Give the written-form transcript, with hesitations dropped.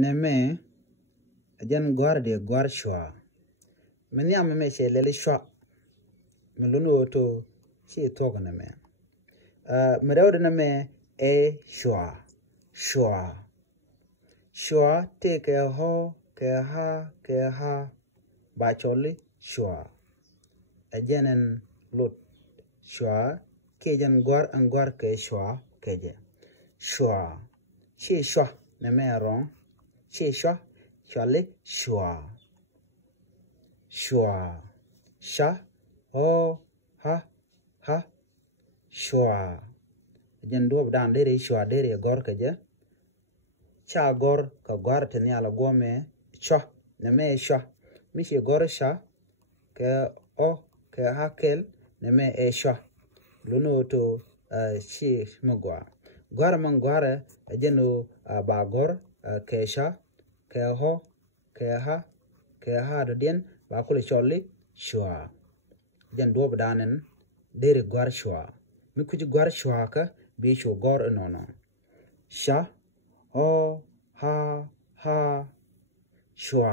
neme ajan gwar de gwar shwa meni ameme she lele shwa meluno to she talk neme merewde neme e shwa te ke ho ke ha ba choli shwa ajanen lot shwa ke jan gwar an gwar ke shwa keje shwa she shwa neme wrong she shwa Shwale shwa sha ho ha shwa jen do dan dere shwa dere gor kaje cha gor ka gor tani ala gome shwa ne me shwa mi she gor sha ke o ke hakel ne me e shwa luno to shi magwa gor man gor jeno ba gor ke sha ke ho ke ha do den ba kule choli shwa jen do bdanen dere gwar shwa mi kuji gwar shwa ka be sho gor nono sha ho ha shwa